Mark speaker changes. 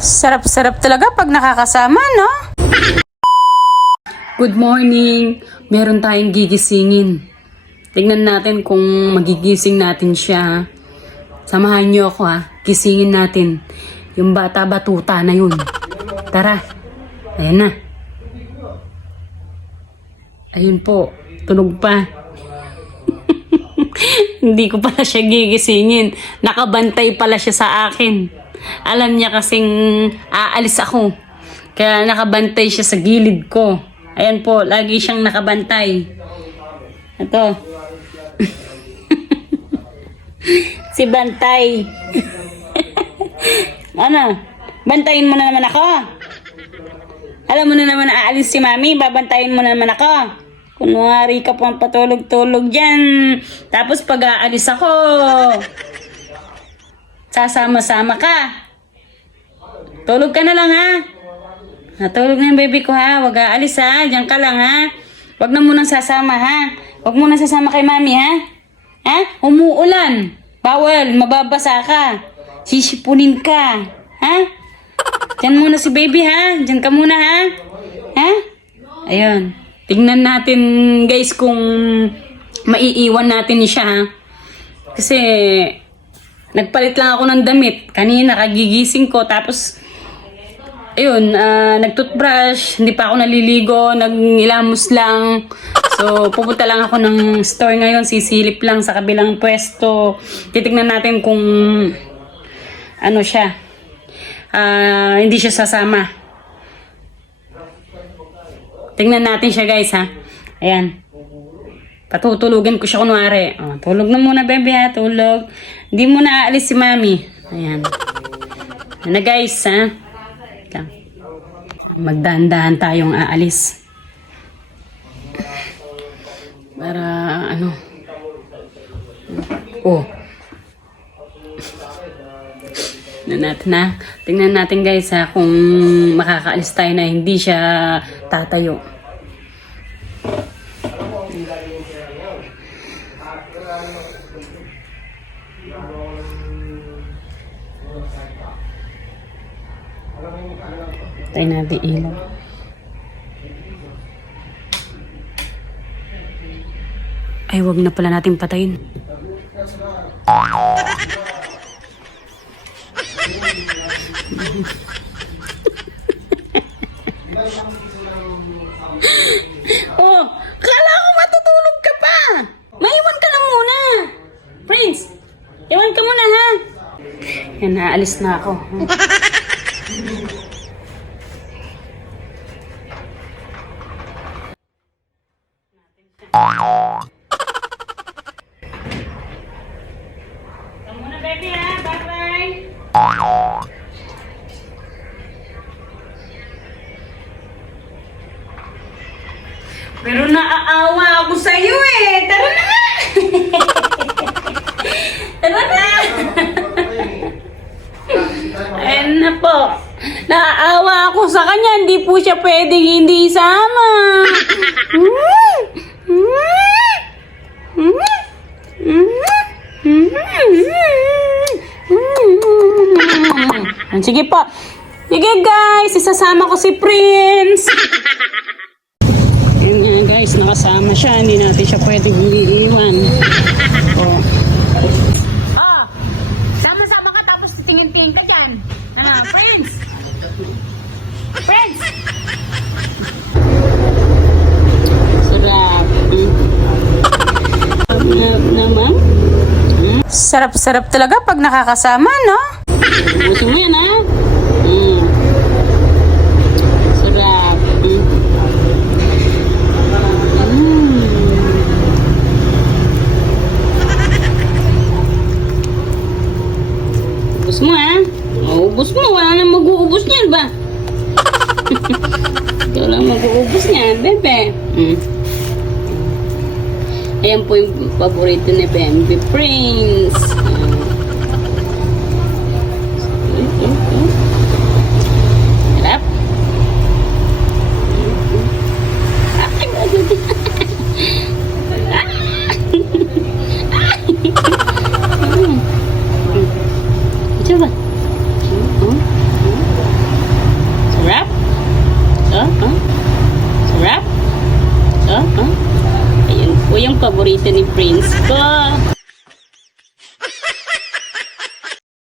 Speaker 1: Sarap-sarap talaga pag nakakasama, no? Good morning! Meron tayong gigisingin. Tingnan natin kung magigising natin siya. ha? Samahan niyo ako ha. Gisingin natin. Yung bata-batuta na yun. Tara. Ayan na. Ayun po. Tunog pa. Hindi ko pala siya gigisingin. Nakabantay pala siya sa akin. Alam niya kasing aalis ako. Kaya nakabantay siya sa gilid ko. Ayan po, lagi siyang nakabantay. Ito. si Bantay. ano? Bantayin mo na naman ako. Alam mo na naman aalis si Mami, babantayin mo na naman ako. Kunwari ka pang patulog-tulog dyan. Tapos pag aalis ako, sasama-sama ka. Tulog ka na lang ha. Natulog na yung baby ko ha. Huwag aalis ha. Diyan ka lang ha. Huwag na munang sasama ha. Huwag munang sasama kay mami ha. Ha? Umuulan. Bawal. Mababasa ka. Sisipunin ka. Ha? Diyan muna si baby ha. Diyan ka muna ha. Ha? Ayun. Tingnan natin guys kung maiiwan natin siya ha. Kasi nagpalit lang ako ng damit. Kanina kagigising ko tapos ayun, ah, nag-toothbrush, hindi pa ako naliligo, nangilamos lang. So, pupunta lang ako ng store ngayon, sisilip lang sa kabilang pwesto. Titignan natin kung ano siya. Ah, hindi siya sasama. Tingnan natin siya guys ha. Ayan. Patutulugin ko siya kunwari. Oh, tulog na muna bebe ha, tulog. Hindi mo na aalis si mami. Ayan. Ayan na guys ha. Lang. Magdahan-dahan tayong aalis. Para ano. Oh. Tingnan natin na. Tingnan natin guys ha kung makakaalis tayo na hindi siya tatayo. Tayo natin ilaw. Ay, wag na pala natin patayin. Yan, naalis na ako. Pero naaawa ako sa'yo eh. Tara na nga! Tara na! Ayan na po. Naaawa ako sa kanya. Hindi po siya pwedeng hindi isama. Sige po. Sige guys, isasama ko si Prince. Yun nga guys, nakasama siya. Hindi natin siya pwedeng iiwan. Oh. Ah! Sama-sama ka tapos tingin-tingin ka dyan. Ano, Prince? Prince! Sarap. Sarap na, naman. Sarap-sarap talaga pag nakakasama, no? Ubusin mo yan, ha? Mm. Sarap. Mm. Ubus mo ha. O, ubus mo. Wala nang mag-uubos niyan ba? Ikaw lang mag-uubos niyan, bebe. Mm. Ayan po yung paborito ni BMB Prince. Harap. Coba. Harap. Oh, oh. yung paborito ni Prince ko.